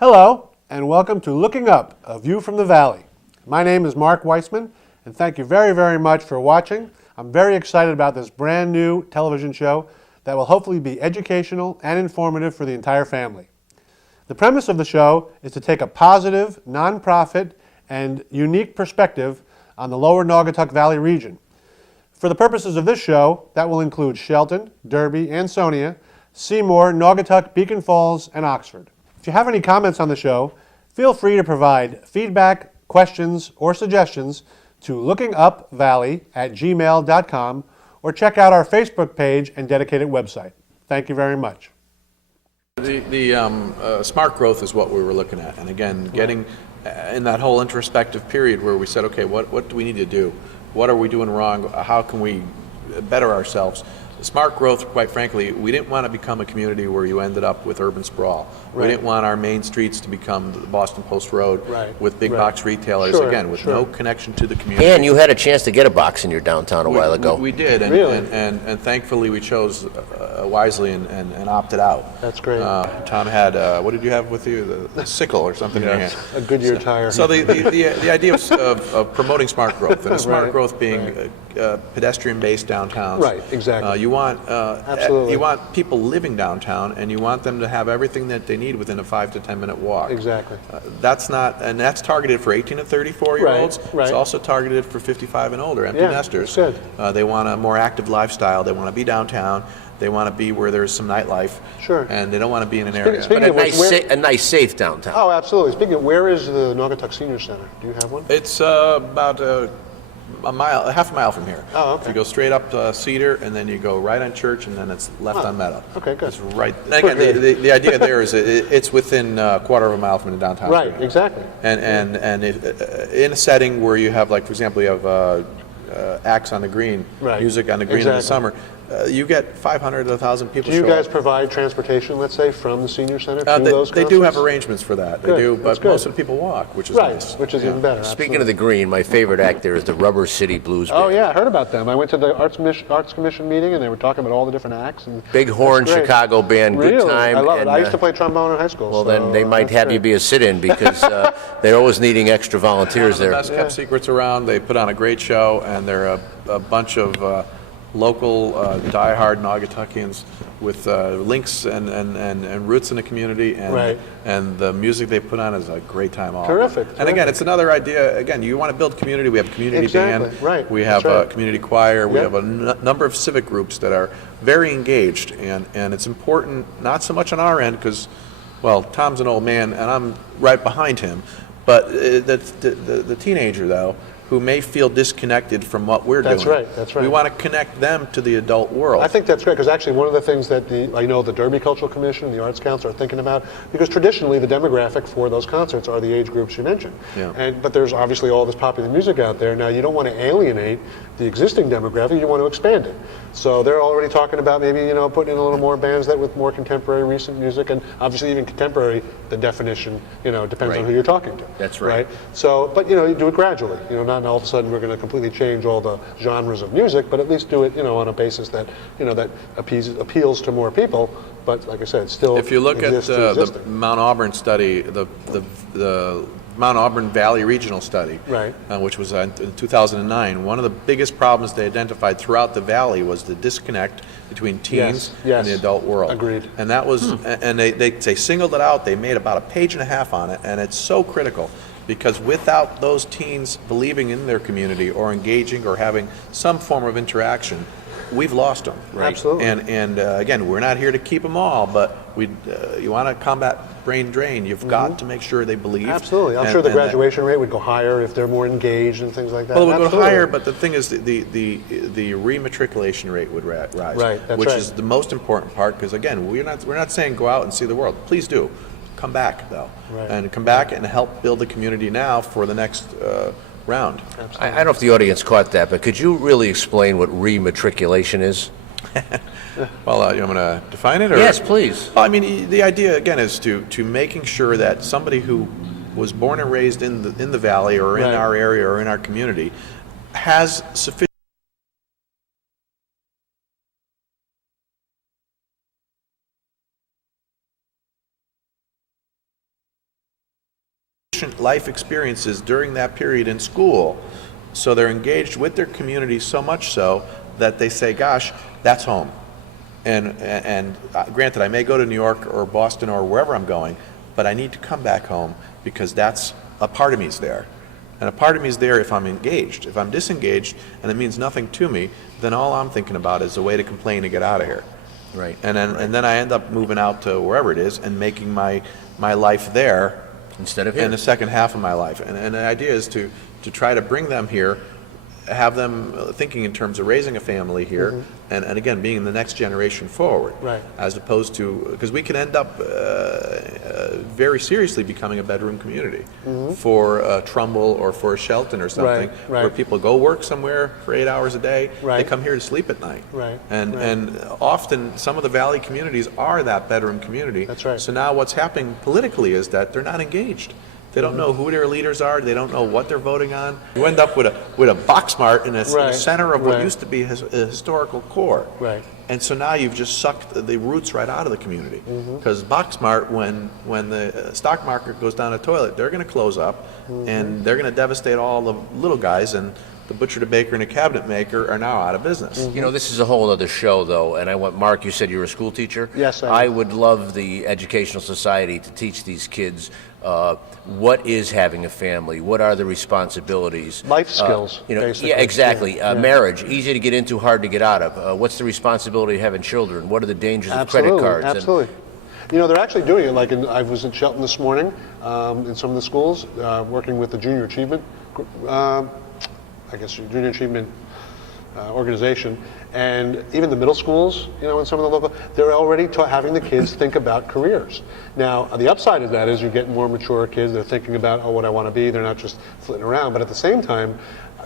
Hello, and welcome to Looking Up, a View from the Valley. My name is Marc Weissman, and thank you very, very much for watching. I'm very excited about this brand new television show that will hopefully be educational and informative for the entire family. The premise of the show is to take a positive, nonprofit, and unique perspective on the lower Naugatuck Valley region. For the purposes of this show, that will include Shelton, Derby, Ansonia, Seymour, Naugatuck, Beacon Falls, and Oxford. If you have any comments on the show, feel free to provide feedback, questions, or suggestions to lookingupvalley@gmail.com or check out our Facebook page and dedicated website. Thank you very much. The smart growth is what we were looking at, and again, getting in that whole introspective period where we said, okay, what do we need to do? What are we doing wrong? How can we better ourselves? Smart growth, quite frankly, we didn't want to become a community where you ended up with urban sprawl. Right. We didn't want our main streets to become the Boston Post Road with big box retailers, again, with no connection to the community. And you had a chance to get a box in your downtown a while ago. We did, and, really? and thankfully we chose wisely and opted out. That's great. Tom had, what did you have with you? The sickle or something in your hand. A Goodyear tire. So the idea of promoting smart growth, and smart growth being pedestrian-based downtowns. Right, exactly. You want people living downtown, and you want them to have everything that they need within a 5 to 10 minute walk. Exactly. That's targeted for 18 to 34-year-olds. Right. It's also targeted for 55 and older, empty nesters. Good. They want a more active lifestyle. They want to be downtown. They want to be where there's some nightlife. Sure. And they don't want to be in an area. But a nice, safe downtown. Oh, absolutely. Speaking of, where is the Naugatuck Senior Center? Do you have one? It's about half a mile from here. Oh, okay. So you go straight up Cedar, and then you go right on Church, and then it's left on Meadow. Okay, good. It's right. Again, the idea there is it's within a quarter of a mile from the downtown. Right, exactly. And in a setting where you have, like, for example, you have acts on the green, music on the green in the summer. You get 500 to 1,000 people. Do you guys provide transportation, let's say, from the senior center to those concerts? They do have arrangements for that. Good. They do, but good. most of the people walk, which is nice. Which is even better. Speaking of the green, my favorite act there is the Rubber City Blues Band. Oh yeah, I heard about them. I went to the Arts Commission meeting, and they were talking about all the different acts. And Big Horn Chicago band, good really? time. I love it. I used to play trombone in high school. Well, then they might have you be a sit-in because they're always needing extra volunteers there. The best kept secrets around. They put on a great show, and they're a bunch of local diehard Naugatuckians with links and roots in the community, and the music they put on is a great time all. Terrific. And again, it's another idea. Again, you want to build community. We have a community band. Right. We have a community choir. We have a number of civic groups that are very engaged, and it's important, not so much on our end because, well, Tom's an old man and I'm right behind him, but the teenager though, who may feel disconnected from what we're doing. That's right. We want to connect them to the adult world. I think that's great, because actually one of the things that I know the Derby Cultural Commission and the Arts Council are thinking about, because traditionally the demographic for those concerts are the age groups you mentioned. Yeah. But there's obviously all this popular music out there. Now you don't want to alienate the existing demographic, you want to expand it. So they're already talking about maybe, putting in a little more bands with more contemporary recent music, and obviously even contemporary, the definition, depends on who you're talking to. That's right. So, but you do it gradually, not all of a sudden we're going to completely change all the genres of music, but at least do it, on a basis that, that appeals to more people. But like I said, still if you look at the Mount Auburn study, the Mount Auburn Valley Regional Study, which was in 2009, one of the biggest problems they identified throughout the valley was the disconnect between teens and the adult world. Agreed. And that was, and they singled it out. They made about a page and a half on it, and it's so critical. Because without those teens believing in their community or engaging or having some form of interaction, we've lost them. Right? Absolutely. And again, we're not here to keep them all, but you want to combat brain drain. You've got to make sure they believe. Absolutely. I'm sure the graduation rate would go higher if they're more engaged and things like that. Well, it would go higher, but the thing is, the rematriculation rate would rise. Right. That's which is the most important part, because again, we're not saying go out and see the world. Please do. Come back though, and come back and help build the community now for the next round. I don't know if the audience caught that, but could you really explain what rematriculation is? Well, you want me to define it? Or? Yes, please. Well, I mean, the idea again is to making sure that somebody who was born and raised in the valley or in our area or in our community has sufficient life experiences during that period in school, so they're engaged with their community so much so that they say, gosh, that's home. And granted, I may go to New York or Boston or wherever I'm going, but I need to come back home because that's a part of me is there. And a part of me is there if I'm engaged. If I'm disengaged and it means nothing to me, then all I'm thinking about is a way to complain to get out of here. Right. And then I end up moving out to wherever it is and making my life there Instead of here. in the second half of my life. And the idea is to try to bring them here, have them thinking in terms of raising a family here, and again, being the next generation forward. Right. As opposed to, because we can end up very seriously becoming a bedroom community for Trumbull or for Shelton or something, right. where people go work somewhere for 8 hours a day, Right. they come here to sleep at night. Right. And often some of the valley communities are that bedroom community. That's right. So now what's happening politically is that they're not engaged. They don't know who their leaders are. They don't know what they're voting on. You end up with a box mart in the Right, center of what right. used to be a historical core. Right. And so now you've just sucked the roots right out of the community. Because Boxmart, when the stock market goes down a toilet, they're going to close up, and they're going to devastate all the little guys. And the butcher, the baker, and the cabinet maker are now out of business. You know, this is a whole other show, though, and I want, Mark, you said you're a school teacher? Yes, I am. I would love the Educational Society to teach these kids what is having a family, what are the responsibilities. Life skills, You know, basically. yeah, exactly. Yeah. Marriage, easy to get into, hard to get out of. What's the responsibility of having children? What are the dangers of credit cards? And- Absolutely. You know, they're actually doing it. Like, I was in Shelton this morning in some of the schools, working with the Junior Achievement, Junior Achievement organization, and even the middle schools, you know, in some of the local, they're already having the kids think about careers. Now, the upside of that is you get more mature kids. They're thinking about, oh, what I want to be. They're not just flitting around. But at the same time,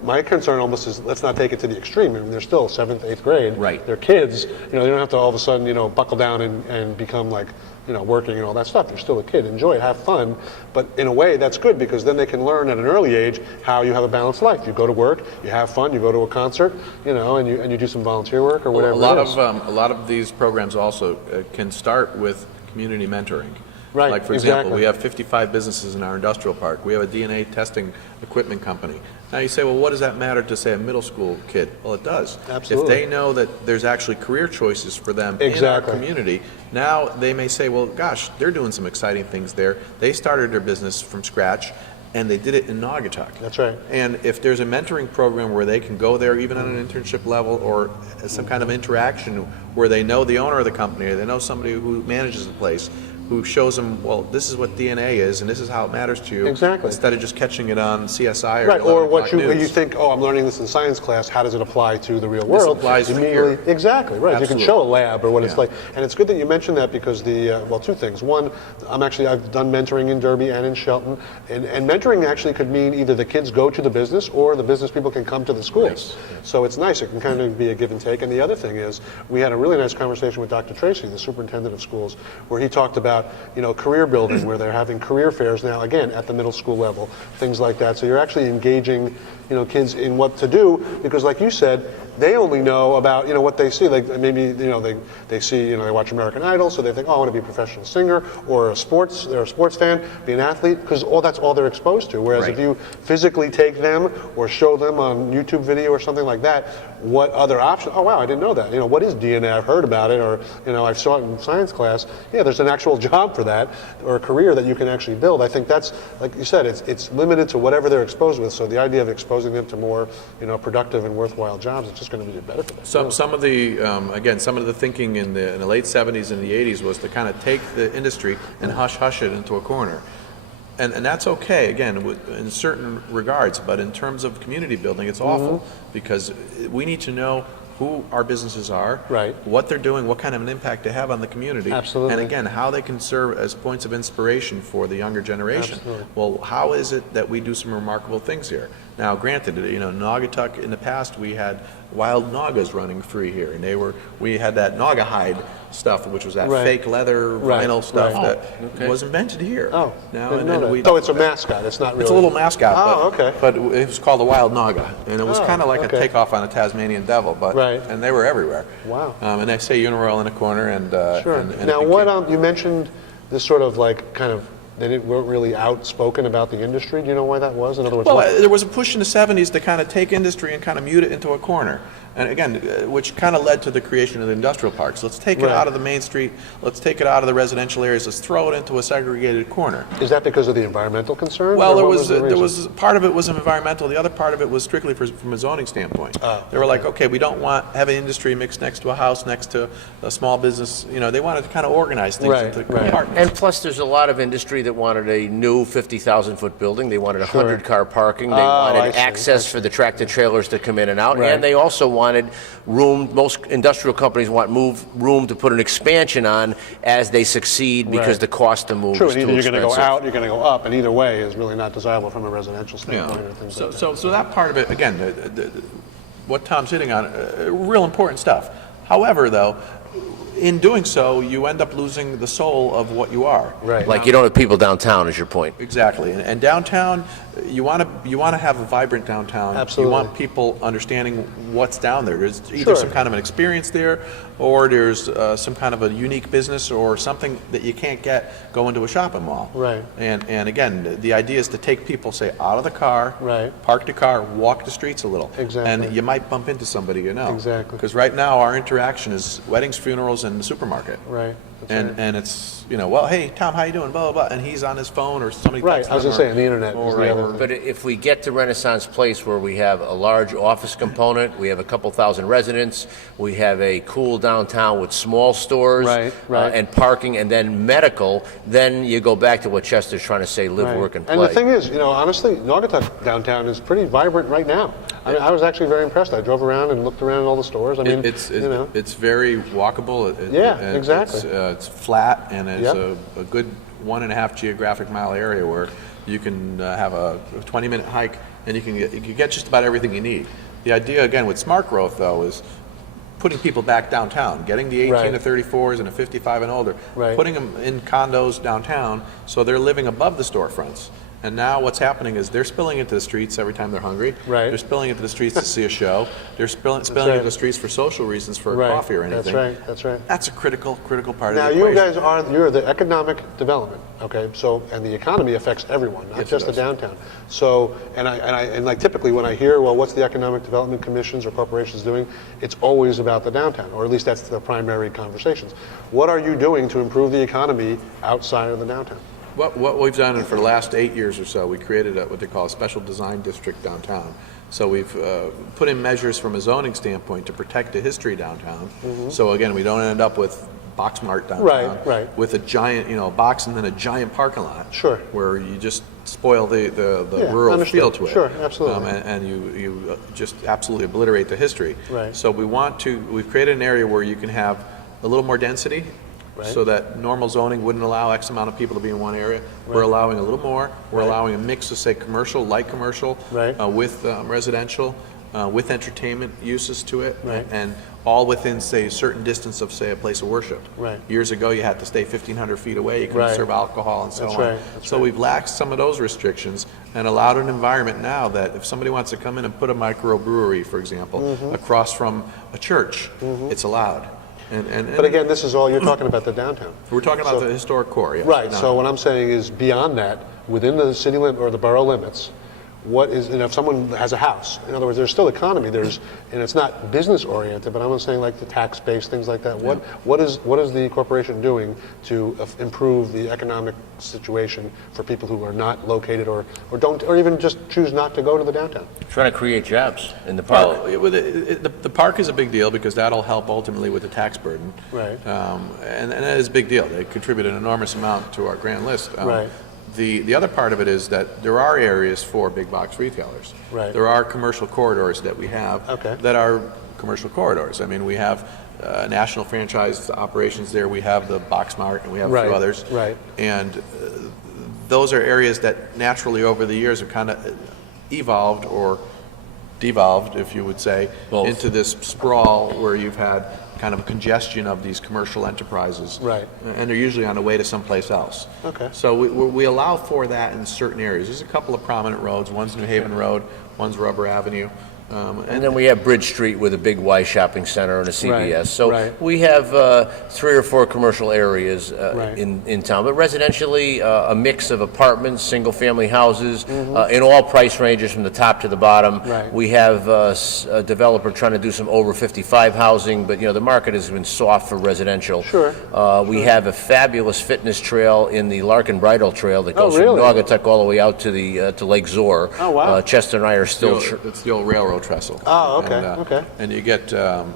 my concern almost is let's not take it to the extreme. I mean, they're still 7th, 8th grade. Right. They're kids. You know, they don't have to all of a sudden, you know, buckle down and become like, you know, working and all that stuff. They're still a kid. Enjoy it, have fun. But in a way, that's good because then they can learn at an early age how you have a balanced life. You go to work, you have fun, you go to a concert, you know, and you do some volunteer work or whatever. A lot of these programs also can start with community mentoring. Right, Like, for example, exactly. we have 55 businesses in our industrial park. We have a DNA testing equipment company. Now you say, well, what does that matter to, say, a middle school kid? Well, it does. Absolutely. If they know that there's actually career choices for them Exactly. in our community, now they may say, well, gosh, they're doing some exciting things there. They started their business from scratch, and they did it in Naugatuck. That's right. And if there's a mentoring program where they can go there even on an internship level or some kind of interaction where they know the owner of the company or they know somebody who manages the place, who shows them, well, this is what DNA is and this is how it matters to you. Exactly. Instead of just catching it on CSI or Right, or 11 what o'clock you news. think, oh, I'm learning this in science class, how does it apply to the real world? applies to Immediately- here. Exactly, right. You can Absolutely. show a lab or what it's Yeah. like. And it's good that you mentioned that because well, two things. One, I've done mentoring in Derby and in Shelton, and mentoring actually could mean either the kids go to the business or the business people can come to the schools. Nice. So it's nice, it can kind of be a give and take. And the other thing is, we had a really nice conversation with Dr. Tracy, the superintendent of schools, where he talked about, you know, career building, where they're having career fairs now, again, at the middle school level, things like that. So you're actually engaging, you know, kids in what to do, because like you said, they only know about, you know, what they see. Like maybe, you know, they see, you know, they watch American Idol, so they think, oh, I want to be a professional singer or they're a sports fan, be an athlete, because that's all they're exposed to. Whereas Right. if you physically take them or show them on YouTube video or something like that, what other option? Oh, wow, I didn't know that. You know, what is DNA? I've heard about it, or, you know, I saw it in science class. Yeah, there's an actual job for that, or a career that you can actually build. I think that's, like you said, it's limited to whatever they're exposed with. So the idea of exposing them to more, you know, productive and worthwhile jobs, it's just going to be better for them. Some of the, again, some of the thinking in the late 70s and the 80s was to kind of take the industry and hush it into a corner. And that's okay, again, in certain regards, but in terms of community building, it's awful, because we need to know who our businesses are, Right. what they're doing, what kind of an impact they have on the community, Absolutely. and again, how they can serve as points of inspiration for the younger generation. Absolutely. Well, how is it that we do some remarkable things here? Now, granted, you know, Naugatuck, in the past, we had wild Nagas running free here, and we had that Naga hide stuff, which was that Right. fake leather Right, vinyl stuff right. that was invented here. Oh, now didn't know that. we, So it's a mascot. It's not really. it's a little mascot. Oh, but, okay. But it was called a wild Naga, and it was Oh, kind of like okay. a takeoff on a Tasmanian devil. But Right. and they were everywhere. Wow. And they say Uniroyal in a corner, and Sure. and Now, it what became- you mentioned this sort of like kind of they weren't really outspoken about the industry? Do you know why that was? In other words, Well, there was a push in the 70s to kind of take industry and kind of mute it into a corner. And again, which kind of led to the creation of the industrial parks. Let's take it out of the main street. Let's take it out of the residential areas. Let's throw it into a segregated corner. Is that because of the environmental concerns? Well, there was part of it was environmental. The other part of it was strictly from a zoning standpoint. They were like, okay, we don't want heavy industry mixed next to a house, next to a small business. You know, they wanted to kind of organize things into compartments. And plus, there's a lot of industry that wanted a new 50,000-foot building. They wanted 100-car parking. They wanted access for the tractor trailers to come in and out. And they also wanted room. Most industrial companies want room to put an expansion on as they succeed because the cost to move is too expensive. Either you're going to go out, you're going to go up, and either way is really not desirable from a residential standpoint. Or things like that. So that part of it, again, what Tom's hitting on, real important stuff. However, though, in doing so, you end up losing the soul of what you are. Right. Like you don't have people downtown, is your point. Exactly. And downtown, you want to have a vibrant downtown. Absolutely. You want people understanding what's down there. There's either some kind of an experience there, or there's some kind of a unique business or something that you can't get going to a shopping mall. Right. And again, the idea is to take people, say, out of the car, park the car, walk the streets a little. Exactly. And you might bump into somebody you know. Exactly. Because right now our interaction is weddings, funerals, and the supermarket. Right. And it's, you know, well, hey, Tom, how you doing, blah, blah, blah, and he's on his phone or somebody texts him. I was going to say, on the internet is the other thing. But if we get to Renaissance Place where we have a large office component, we have a couple thousand residents, we have a cool downtown with small stores and parking, and then medical, then you go back to what Chester's trying to say, live, work, and play. And the thing is, you know, honestly, Naugatuck downtown is pretty vibrant right now. I mean, I was actually very impressed. I drove around and looked around at all the stores. I mean, it's very walkable. Exactly. It's flat, and it's a good 1.5 geographic mile area where you can have a 20-minute hike, and you can get just about everything you need. The idea, again, with smart growth, though, is putting people back downtown, getting the 18 to 34s and the 55 and older, putting them in condos downtown so they're living above the storefronts. And now what's happening is they're spilling into the streets every time they're hungry. They're spilling into the streets to see a show. They're spilling into the streets for social reasons, for coffee or anything. That's right. That's a critical part of the equation. Now, you guys you're the economic development, okay? So, and the economy affects everyone, not just the downtown. So, and like typically when I hear, well, what's the economic development commissions or corporations doing? It's always about the downtown, or at least that's the primary conversations. What are you doing to improve the economy outside of the downtown? What we've done for the last 8 years or so, we created what they call a special design district downtown. So we've put in measures from a zoning standpoint to protect the history downtown. So again, we don't end up with Boxmart downtown with a giant, box and then a giant parking lot. Where you just spoil the rural feel to it. Absolutely. And you just absolutely obliterate the history. So we've created an area where you can have a little more density. So that normal zoning wouldn't allow X amount of people to be in one area. We're allowing a little more. We're allowing a mix of, say, commercial, light commercial, with residential, with entertainment uses to it, and all within, say, a certain distance of, say, a place of worship. Years ago, you had to stay 1,500 feet away. You couldn't serve alcohol and so on. So we've laxed some of those restrictions and allowed an environment now that if somebody wants to come in and put a microbrewery, for example, across from a church, it's allowed. But again, this is all, you're talking about the downtown. We're talking about the historic core. So what I'm saying is beyond that, within the city limit or the borough limits, what is, if someone has a house, in other words, there's still economy, and it's not business oriented, but I'm saying like the tax base, things like that. What is the corporation doing to improve the economic situation for people who are not located or even just choose not to go to the downtown? Trying to create jobs in the park. Well, the park is a big deal because that'll help ultimately with the tax burden. And that is a big deal. They contribute an enormous amount to our grand list. The other part of it is that there are areas for big box retailers. There are commercial corridors that we have that are commercial corridors. I mean, we have national franchise operations there. We have the Boxmart, and we have a few others. And those are areas that naturally over the years have kind of evolved or devolved, if you would say, into this sprawl where you've had kind of a congestion of these commercial enterprises. And they're usually on the way to someplace else. So we allow for that in certain areas. There's a couple of prominent roads. One's New Haven Road, one's Rubber Avenue. And then we have Bridge Street with a big Y shopping center and a CVS. Right, So right. we have 3 or 4 commercial areas Right. in town. But residentially, a mix of apartments, single-family houses, in all price ranges from the top to the bottom. Right. We have a developer trying to do some over 55 housing, but the market has been soft for residential. Sure. We have a fabulous fitness trail in the Larkin Bridle Trail that goes really? from Naugatuck all the way out to the to Lake Zor. Oh, wow. Chester and I are still. It's the old railroad trestle. Oh, okay, And, okay. And you get,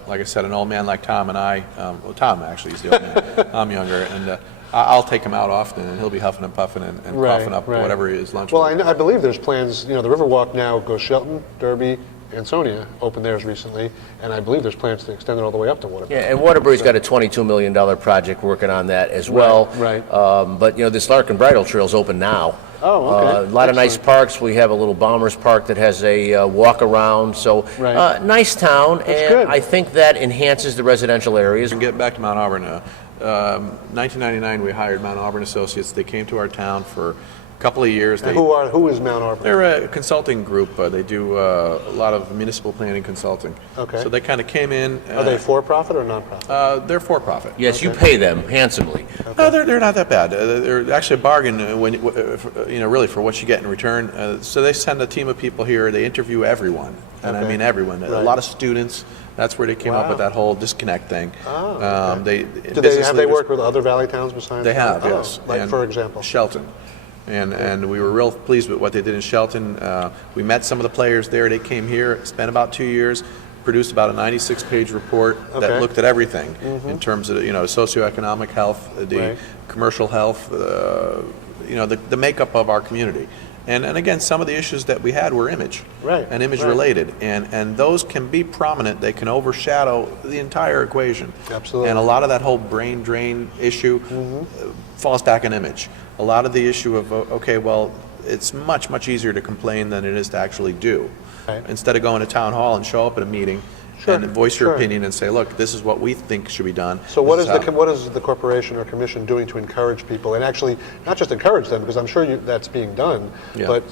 like I said, an old man like Tom and I, well, Tom actually is the old man, I'm younger, and I'll take him out often, and he'll be huffing and puffing and Right, coughing up right. whatever his lunch Well, was. I believe there's plans, the Riverwalk now goes Shelton, Derby, Ansonia opened theirs recently, and I believe there's plans to extend it all the way up to Waterbury. Yeah, and Waterbury's got a $22 million project working on that as well. Right. But this Larkin Bridle Trail's open now. Oh, okay. A lot of nice Excellent. parks. We have a little Bombers Park that has a walk around. So Right. nice town, and good. I think that enhances the residential areas. And get back to Mount Auburn. 1999, we hired Mount Auburn Associates. They came to our town for a couple of years. Who is Mount Auburn? They're a consulting group. They do a lot of municipal planning consulting. Okay. So they kind of came in. Are they for-profit or non-profit? They're for profit. Yes, you pay them handsomely. No, they're not that bad. They're actually a bargain when really for what you get in return. So they send a team of people here. They interview everyone, and I Okay. mean everyone. A Right. lot of students. That's where they came up Wow. with that whole disconnect thing. Oh, okay. Have Have they worked with other valley towns besides? They have, Oh, yes. Like, And for example? Shelton. And we were real pleased with what they did in Shelton. We met some of the players there. They came here, spent about 2 years, produced about a 96-page report Okay. that looked at everything in terms of socioeconomic health, the Right. commercial health, the makeup of our community. And again, some of the issues that we had were image Right, and image right. related, and those can be prominent. They can overshadow the entire equation. Absolutely. And a lot of that whole brain drain issue falls back on image. A lot of the issue of it's much easier to complain than it is to actually do. Right. Instead of going to town hall and show up at a meeting Sure, and voice your sure. opinion and say, look, this is what we think should be done. So what This is how- what is the corporation or commission doing to encourage people, and actually not just encourage them, because I'm sure that's being done, Yeah. but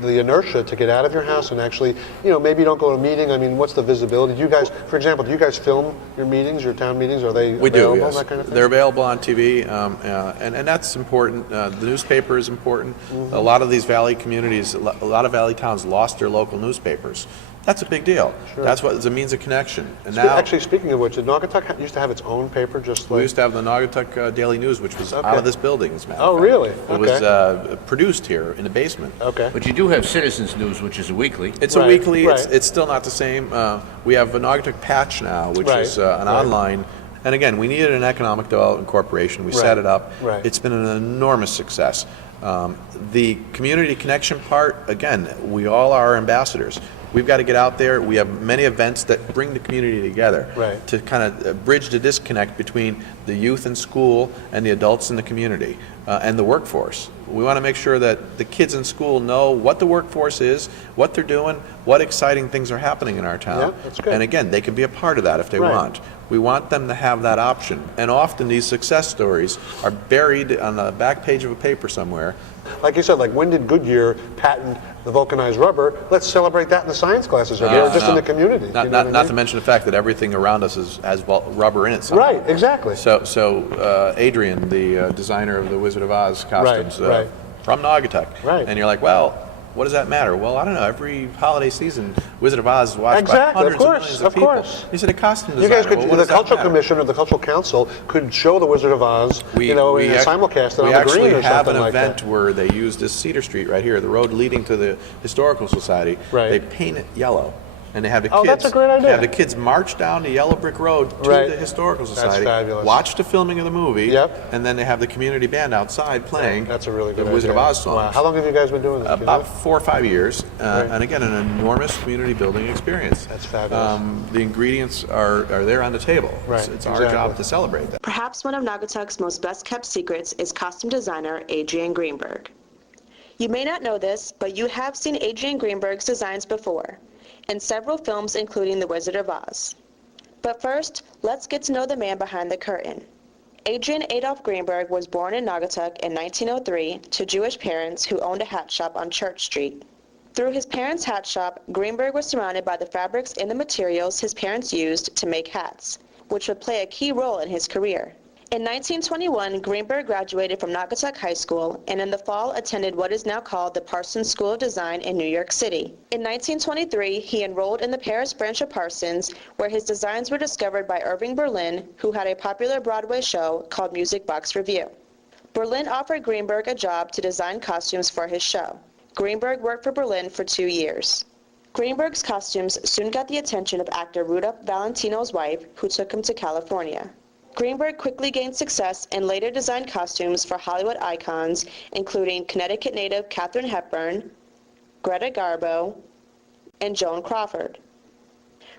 the inertia to get out of your house and actually, maybe you don't go to a meeting. I mean, what's the visibility? Do you guys, for example, do you guys film your meetings, your town meetings? Are they We do, available, yes. that kind of thing? They're available on TV, and that's important. The newspaper is important. Mm-hmm. A lot of these valley communities, a lot of valley towns lost their local newspapers. That's a big deal. Sure. That's what is a means of connection. And now Actually, speaking of which, did Naugatuck used to have its own paper, just like? we used to have the Naugatuck Daily News, which was Okay. out of this building, as a matter Oh, of fact. really? It was Okay. produced here in the basement. Okay. But you do have Citizens News, which is a weekly. It's a Right, weekly. right. It's still not the same. We have a Naugatuck Patch now, which Right, is an right. online. And again, we needed an economic development corporation. We Right, set it up. right. It's been an enormous success. The community connection part, again, we all are ambassadors. We've got to get out there. We have many events that bring the community together Right. to kind of bridge the disconnect between the youth in school and the adults in the community and the workforce. We want to make sure that the kids in school know what the workforce is, what they're doing, what exciting things are happening in our town. Yeah, that's good. And again, they can be a part of that if they Right. want. We want them to have that option. And often these success stories are buried on the back page of a paper somewhere. Like you said, like when did Goodyear patent the vulcanized rubber? Let's celebrate that in the science classes, or just in the community. Not, you know what I not to mean? mention the fact that everything around us has rubber in it somehow. Right, exactly. So Adrian, the designer of the Wizard of Oz costumes, right. from Naugatuck. Right. And you're like, well, what does that matter? Well, I don't know. Every holiday season, Wizard of Oz is watched by Exactly, of hundreds course, of millions of of people. course. He said a costume You designer. guys could, Well, what the does that Cultural matter? Commission or the Cultural Council could show the Wizard of Oz, in a simulcast on we the actually green or have something an like event that. where they use this Cedar Street right here, the road leading to the Historical Society. Right. They paint it yellow. And they have the Oh, kids. that's a great idea. They have the kids march down the yellow brick road to Right. the Historical That's Society. fabulous. Watch the filming of the movie. Yep. And then they have the community band outside playing. That's a really good the Wizard idea. of Oz songs. Wow. How long have you guys been doing this? do you About know? 4 or 5 years, Right. and again, an enormous community building experience. That's fabulous. The ingredients are there on the table. Right, It's our exactly. job to celebrate that. Perhaps one of Naugatuck's most best-kept secrets is costume designer Adrian Greenberg. You may not know this, but you have seen Adrian Greenberg's designs before, in several films including The Wizard of Oz. But first, let's get to know the man behind the curtain. Adrian Adolph Greenberg was born in Naugatuck in 1903 to Jewish parents who owned a hat shop on Church Street. Through his parents' hat shop, Greenberg was surrounded by the fabrics and the materials his parents used to make hats, which would play a key role in his career. In 1921, Greenberg graduated from Naugatuck High School and in the fall attended what is now called the Parsons School of Design in New York City. In 1923, he enrolled in the Paris branch of Parsons, where his designs were discovered by Irving Berlin, who had a popular Broadway show called Music Box Revue. Berlin offered Greenberg a job to design costumes for his show. Greenberg worked for Berlin for 2 years. Greenberg's costumes soon got the attention of actor Rudolph Valentino's wife, who took him to California. Greenberg quickly gained success and later designed costumes for Hollywood icons, including Connecticut native Katharine Hepburn, Greta Garbo, and Joan Crawford.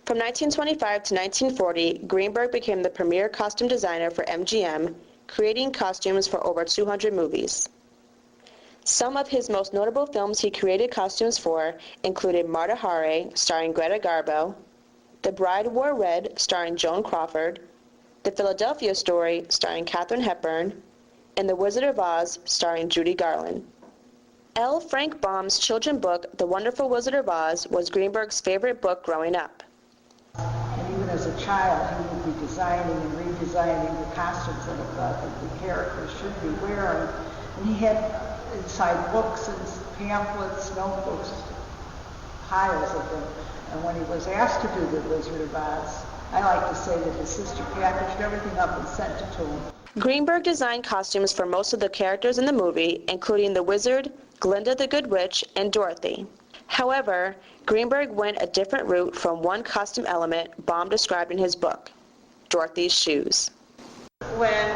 From 1925 to 1940, Greenberg became the premier costume designer for MGM, creating costumes for over 200 movies. Some of his most notable films he created costumes for included Marta Hare, starring Greta Garbo, The Bride Wore Red, starring Joan Crawford, The Philadelphia Story, starring Katharine Hepburn, and The Wizard of Oz, starring Judy Garland. L. Frank Baum's children's book, The Wonderful Wizard of Oz, was Greenberg's favorite book growing up. And even as a child, he would be designing and redesigning the costumes that he thought that the characters should be wearing. And he had inside books and pamphlets, notebooks, piles of them. And when he was asked to do The Wizard of Oz, I like to say that his sister packaged everything up and sent it to him. Greenberg designed costumes for most of the characters in the movie, including the Wizard, Glinda the Good Witch, and Dorothy. However, Greenberg went a different route from one costume element Baum described in his book, Dorothy's shoes. When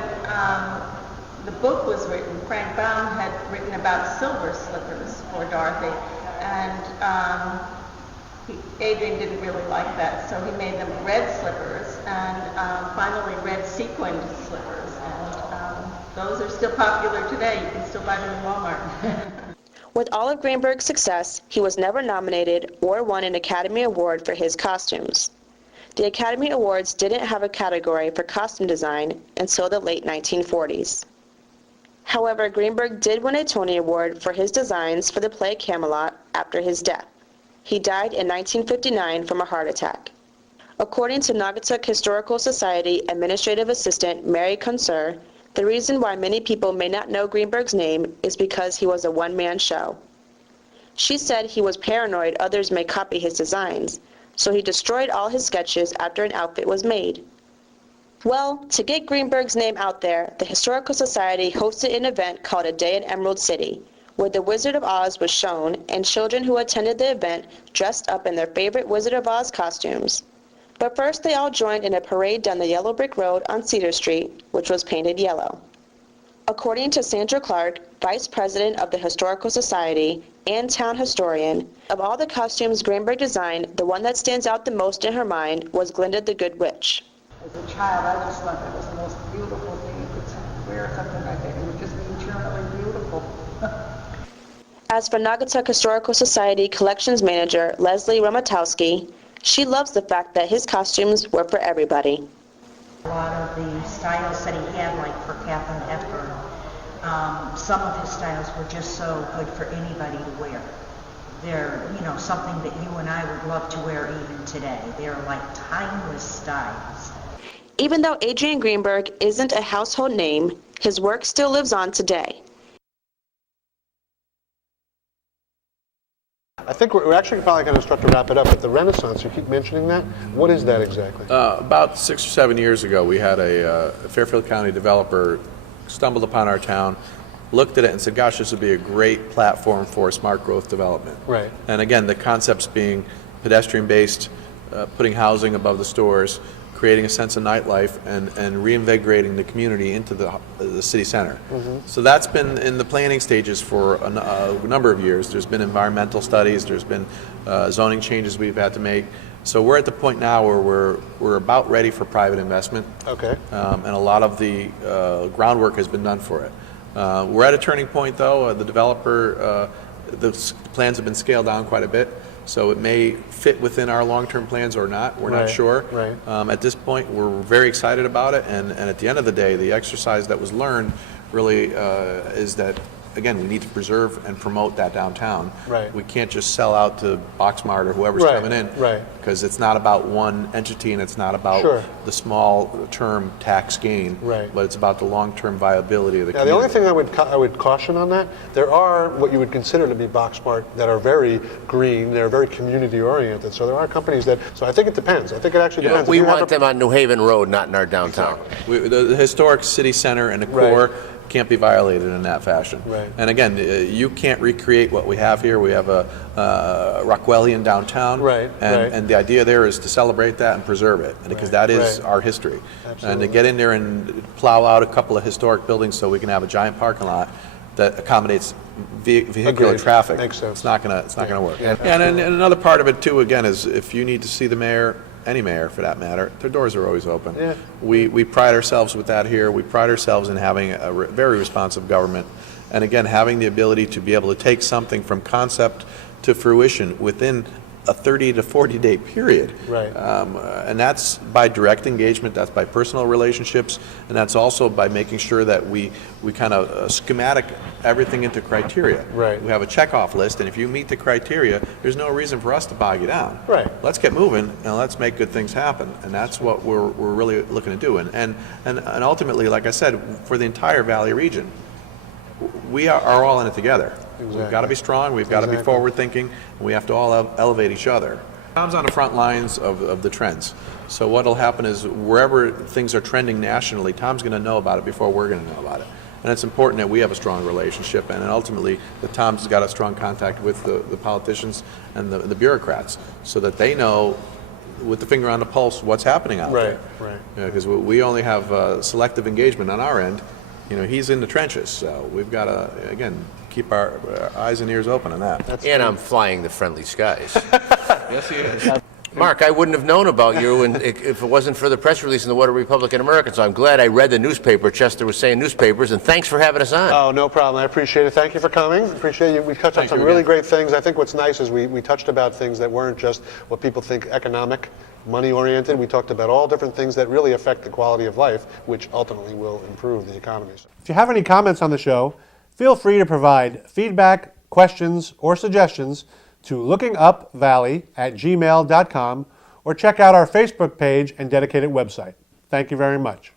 the book was written, Frank Baum had written about silver slippers for Dorothy, and Adrian didn't really like that, so he made them red slippers, and finally red sequined slippers, and those are still popular today. You can still buy them in Walmart. With all of Greenberg's success, he was never nominated or won an Academy Award for his costumes. The Academy Awards didn't have a category for costume design until the late 1940s. However, Greenberg did win a Tony Award for his designs for the play Camelot after his death. He died in 1959 from a heart attack. According to Naugatuck Historical Society Administrative Assistant Mary Conser, the reason why many people may not know Greenberg's name is because he was a one-man show. She said he was paranoid others may copy his designs, so he destroyed all his sketches after an outfit was made. Well, to get Greenberg's name out there, the Historical Society hosted an event called A Day in Emerald City, where The Wizard of Oz was shown, and children who attended the event dressed up in their favorite Wizard of Oz costumes. But first they all joined in a parade down the yellow brick road on Cedar Street, which was painted yellow. According to Sandra Clark, Vice President of the Historical Society and town historian, of all the costumes Greenberg designed, the one that stands out the most in her mind was Glinda the Good Witch. As a child, I just thought that was the most beautiful thing. You could wear something like that. It would just be eternally beautiful. As for Naugatuck Historical Society Collections Manager Leslie Romatowski, she loves the fact that his costumes were for everybody. A lot of the styles that he had, like for Katharine Hepburn, some of his styles were just so good for anybody to wear. They're, something that you and I would love to wear even today. They're like timeless styles. Even though Adrian Greenberg isn't a household name, his work still lives on today. I think we're actually probably going to start to wrap it up, but the Renaissance, you keep mentioning that. What is that exactly? About 6 or 7 years ago, we had a Fairfield County developer stumbled upon our town, looked at it and said, gosh, this would be a great platform for smart growth development. Right. And again, the concepts being pedestrian-based, putting housing above the stores, creating a sense of nightlife, and reinvigorating the community into the city center. Mm-hmm. So that's been in the planning stages for a number of years. There's been environmental studies, there's been zoning changes we've had to make. So we're at the point now where we're about ready for private investment. Okay. And a lot of the groundwork has been done for it. We're at a turning point though. The developer, the plans have been scaled down quite a bit. So it may fit within our long-term plans or not. We're not sure. Right. At this point, we're very excited about it. And at the end of the day, the exercise that was learned really is that again, we need to preserve and promote that downtown. Right. We can't just sell out to Boxmart or whoever's Right, coming in. right. Because it's not about one entity and it's not about Sure. the small term tax gain. Right. But it's about the long-term viability of the Now, the only community. thing I would caution on that, there are what you would consider to be Boxmart that are very green, they're very community oriented. So there are companies that, so I think it depends. I think it actually depends. If We you have want them on New Haven Road, not in our downtown. The historic city center and the Right. core can't be violated in that fashion. Right. And again, you can't recreate what we have here. We have a Rockwellian downtown. Right, And, right. and the idea there is to celebrate that and preserve it, because that is right. our history. Absolutely. And to get in there and plow out a couple of historic buildings so we can have a giant parking lot that accommodates vehicular Agreed. traffic. Makes sense. It's not gonna work. Yeah, And another part of it too, again, is if you need to see the mayor, any mayor for that matter, their doors are always open. Yeah. We pride ourselves with that here. We pride ourselves in having a very responsive government. And again, having the ability to be able to take something from concept to fruition within a 30 to 40 day period. Right. And that's by direct engagement, that's by personal relationships, and that's also by making sure that we kind of schematic everything into criteria. Right. We have a checkoff list, and if you meet the criteria, there's no reason for us to bog you down. Right. Let's get moving and let's make good things happen. And that's what we're really looking to do. And ultimately, like I said, for the entire Valley region, we are all in it together. Exactly. We've got to be strong, we've got to be Exactly. forward-thinking, and we have to all elevate each other. Tom's on the front lines of the trends. So what'll happen is wherever things are trending nationally, Tom's going to know about it before we're going to know about it. And it's important that we have a strong relationship, and ultimately that Tom's got a strong contact with the politicians and the bureaucrats, so that they know with the finger on the pulse what's happening out there. Right. Because we only have selective engagement on our end. He's in the trenches, so we've got to, again, keep our eyes and ears open on that. And I'm flying the friendly skies. Yes, he is. Mark, I wouldn't have known about you if it wasn't for the press release in the What a Republican American. So I'm glad I read the newspaper. Chester was saying newspapers, and thanks for having us on. Oh, no problem. I appreciate it. Thank you for coming. Appreciate you. We touched on Thank some you really again. great things. I think what's nice is we touched about things that weren't just what people think economic, money-oriented. We talked about all different things that really affect the quality of life, which ultimately will improve the economy. If you have any comments on the show, feel free to provide feedback, questions, or suggestions to lookingupvalley@gmail.com or check out our Facebook page and dedicated website. Thank you very much.